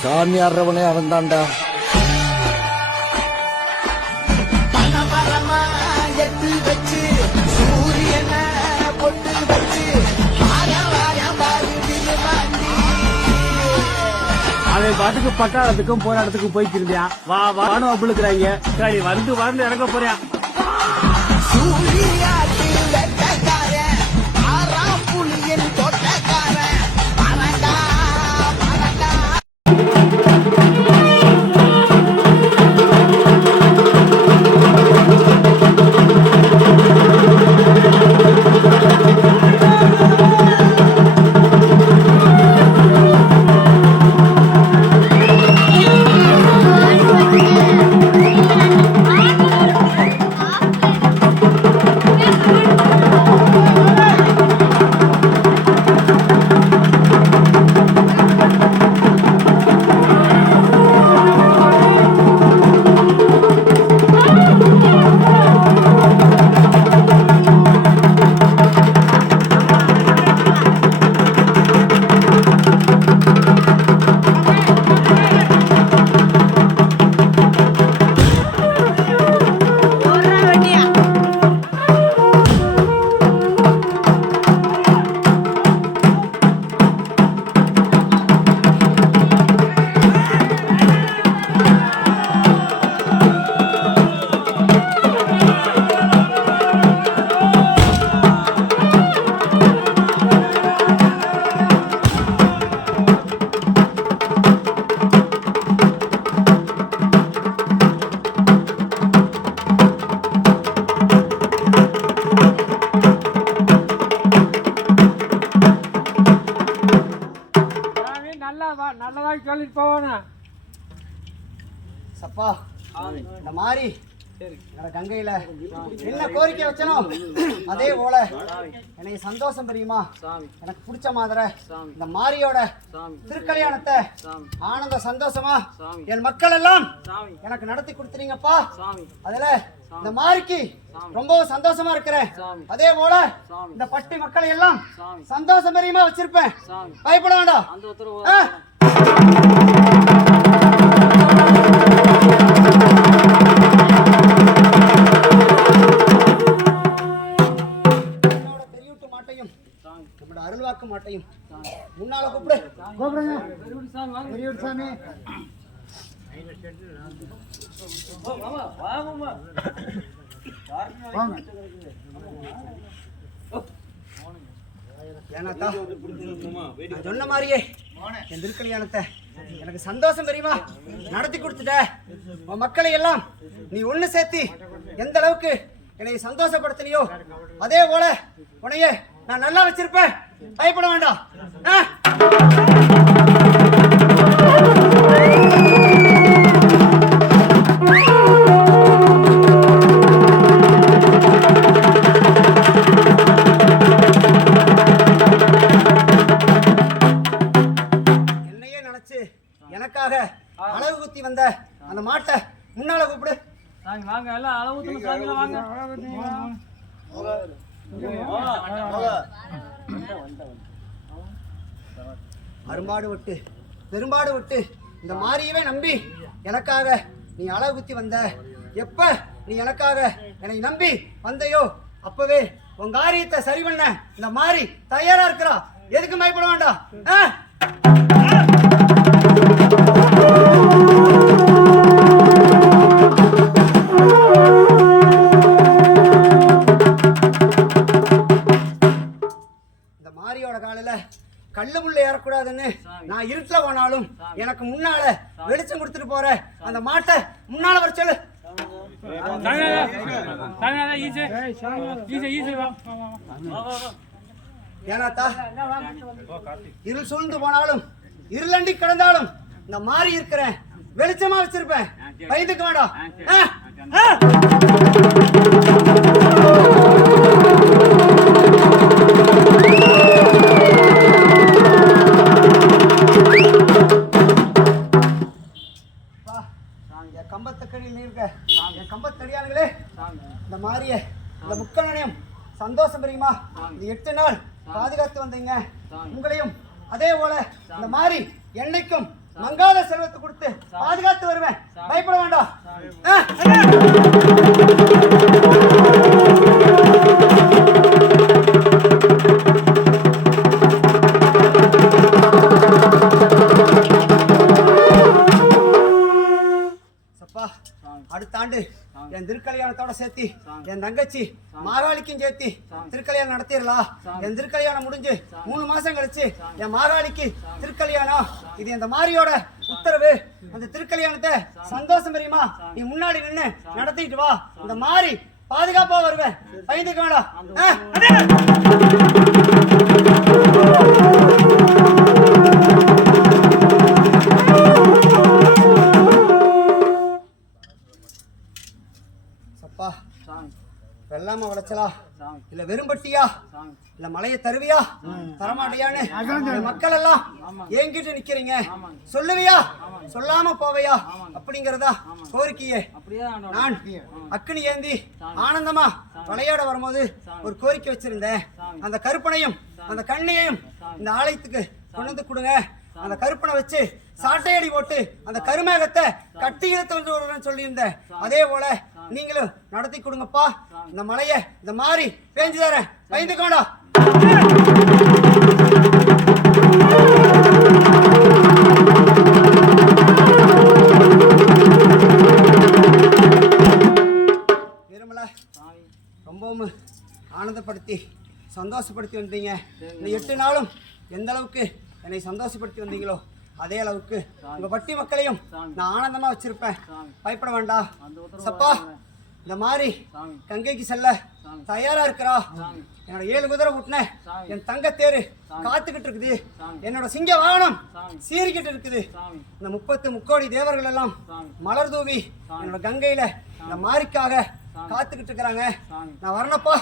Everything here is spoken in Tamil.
சாமி ஆடுறவனே அவன் தான்டா. வச்சு சூரியன பொட்டு வச்சு அவன் பாட்டுக்கு பட்டாளத்துக்கும் போராட்டத்துக்கும் போயிட்டு இருந்தான். வா வானு அப்புளுக்குறாங்க. சரி வந்து இறங்க போறான். சூரியாட்டு வெட்டக்காரன் ஆறாம் புலியின் தோட்டக்காரன் பரண்டா பரண்டா. நல்லதா சொல்லிட்டு போவானா சப்பா இந்த மாதிரி கங்கையில என்ன கோரிக்கை வச்சனோ அதே போல எனக்கு சந்தோஷம் தெரியுமா. எனக்கு பிடிச்ச மாதிரி இந்த மாரியோட திருக்கல்யாணத்தை ஆனந்த சந்தோஷமா என் மக்கள் எல்லாம் எனக்கு நடத்தி கொடுத்துறீங்கப்பா. அதுல இந்த மாரிக்கு ரொம்ப சந்தோஷமா இருக்கிறேன். அதே போல இந்த பட்டி மக்களை எல்லாம் சந்தோஷம் தெரியுமா வச்சிருப்பேன். பயப்பட வேண்டாம். அருள்வாக்கு மாட்டையும் முன்னால கூப்பிடு. சாமி சொன்ன மாதிரியே என் திருக்கல்யாணத்தை எனக்கு சந்தோஷம் தெரியுமா நடத்தி கொடுத்துட்ட. உன் மக்களை எல்லாம் நீ ஒண்ணு சேர்த்து எந்த அளவுக்கு என்னை சந்தோஷப்படுத்தினியோ அதே போல உன்னையே நான் நல்லா வச்சிருப்பேன். பயப்பட வேண்டாம். என்னையே நினைச்சு எனக்காக அளவு குத்தி வந்த அந்த மாட்டை முன்னால கூப்பிடு. வாங்க எல்லாம் அளவு வாங்க. அரும்பாடு விட்டு பெரும்பாடு விட்டு இந்த மாரியவே நம்பி எனக்காக நீ அளவு குத்தி வந்த. எப்ப நீ எனக்காக என்னை நம்பி வந்தையோ அப்பவே உன் காரியத்தை சரி பண்ண இந்த மாரி தயாரா இருக்கிறா. எதுக்கு பயப்பட வேண்டாம். கல்லு முள்ள ஏறக்கூடாதுன்னு நான் இருட்டுல போனாலும் எனக்கு முன்னால வெளிச்சம் கொடுத்துட்டு போற அந்த மாட்டை முன்னால வர சொல்லு. ஏனாத்தா இருள் சூழ்ந்து போனாலும் இருளண்டி கிடந்தாலும் இந்த மாறி இருக்கிறேன் வெளிச்சமா வச்சிருப்பேன். பயந்துக்க வேண்டாம். கம்பத்தக்கடியில் இருக்க என் கம்பத்தடியானுங்களே இந்த மாறிய இந்த முக்கணனையும் சந்தோஷம் தெரியுமா இந்த 8 நாள் பாதுகாத்து வந்தீங்க. உங்களையும் அதே போல இந்த மாறி என்னைக்கும் மங்காத செல்வத்தை கொடுத்து பாதுகாத்து வருவேன். பயப்பட வேண்டாம். அடுத்த ஆண்டு என் திருக்கல்யாணத்தோட சேர்த்து என் தங்கச்சி மாராளிக்கும் சேர்த்து திருக்கல்யாணம் நடத்திடலாம். என் திருக்கல்யாணம் முடிஞ்சு 3 மாசம் கழிச்சு என் மாராளிக்கு திருக்கல்யாணம். இது இந்த மாரியோட உத்தரவு. அந்த திருக்கல்யாணத்தை சந்தோஷம் தெரியுமா நீ முன்னாடி நின்று நடத்திட்டு வா. இந்த மாரி பாதுகாப்பா வருவேன். பயந்துக்க வேண்டாம். வெள்ளாம விளைச்சலா இல்ல வெறும்பட்டியா இல்ல மலையை தருவியா தரமாட்டியான்னு மக்கள் எல்லாம் ஏங்கிட்டு நிக்கிறீங்க. சொல்லுவியா சொல்லாம போவையா அப்படிங்கறதா கோரிக்கையே. நான் அக்கினி ஏந்தி ஆனந்தமா விளையாட வரும்போது ஒரு கோரிக்கை வச்சிருந்தேன். அந்த கருப்பனையும் அந்த கண்ணியையும் இந்த ஆலயத்துக்கு கொண்டு வந்து கொடுங்க. அந்த கருப்பனை வச்சு சாட்டையடி போட்டு அந்த கருமேகத்தை கட்டி இழுத்து சொல்லியிருந்தேன். அதே போல நீங்களும் நடத்தி கொடுங்கப்பா. இந்த மலைய இந்த மாதிரி பேஞ்சு தரேன். பயந்துக்கோடா. விரும்பல ரொம்பவும் ஆனந்தப்படுத்தி சந்தோஷப்படுத்தி வந்தீங்க. இந்த 8 நாளும் எந்த அளவுக்கு என்னை சந்தோஷப்படுத்தி வந்தீங்களோ அதே அளவுக்கு உங்க பட்டி மக்களையும் நான் ஆனந்தமா வச்சிருப்பேன். பயப்பட வேண்டாம். சப்பா இந்த மாதிரி கங்கைக்கு செல்ல தயாரா இருக்கிறா. என்னோட 7 குதிரை விட்டுன என் தங்க தேரு காத்துக்கிட்டு இருக்குது. என்னோட சிங்க வாகனம் சீறிக்கிட்டு இருக்குது. இந்த 30 முக்கோடி தேவர்கள் எல்லாம் மலர் தூவி என்னோட கங்கையில இந்த மாரிக்காக காத்துக்கிட்டு இருக்கிறாங்க. நான் வரணும்ப்பா.